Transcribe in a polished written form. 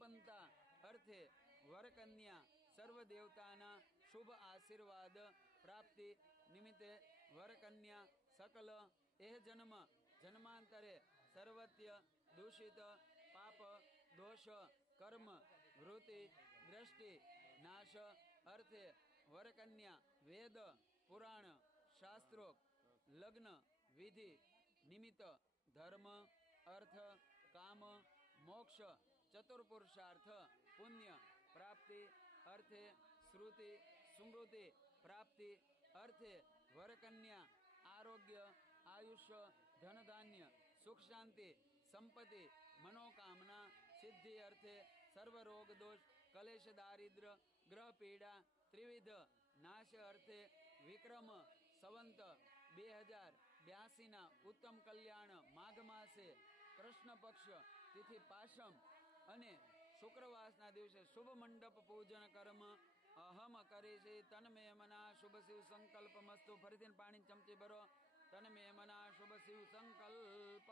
સંપન્નતા અર્થે વરકન્યા સર્વ દેવતાના શુભ આશીર્વાદ પ્રાપ્તિ નિમિત્તે વરકન્યા સકલ એહ જન્મ જન્માંતરે સર્વત્ય દૂષિત પાપ દોષ કર્મ વૃત્તિ દ્રષ્ટિ નાશ અર્થે વરકન્યા વેદ પુરાણ શાસ્ત્રોક લગ્ન વિધિ નિમિત્ત ધર્મ અર્થ કામ મોક્ષ ચતુર્પુરુષાર્થ પુણ્ય પ્રાપ્તિ અર્થે શ્રુતિ સ્મૃતિ પ્રાપ્તિ અર્થે વરકન્યા આરોગ્ય આયુષ્ય ધનધાન્ય સુખ શાંતિ સંપત્તિ મનોકામના સિદ્ધિ અર્થે સર્વ રોગ દોષ કલેશ દારિદ્ર ગ્રહ પીડા ત્રિવિધ નાશ અર્થે વિક્રમ સંવંત 2082 ઉત્તમ કલ્યાણ માઘ માસે કૃષ્ણ પક્ષ તિથિ પાશમ અને શુક્રવાસના દિવસે શુભ મંડપ પૂજન કર્મ અહમ કરે છે. તન્મે મના શુભ શિવ સંકલ્પ મસ્તુ. ફરીથી પાણી ચમચી ભરો. તન્મે મના શુભ શિવ સંકલ્પ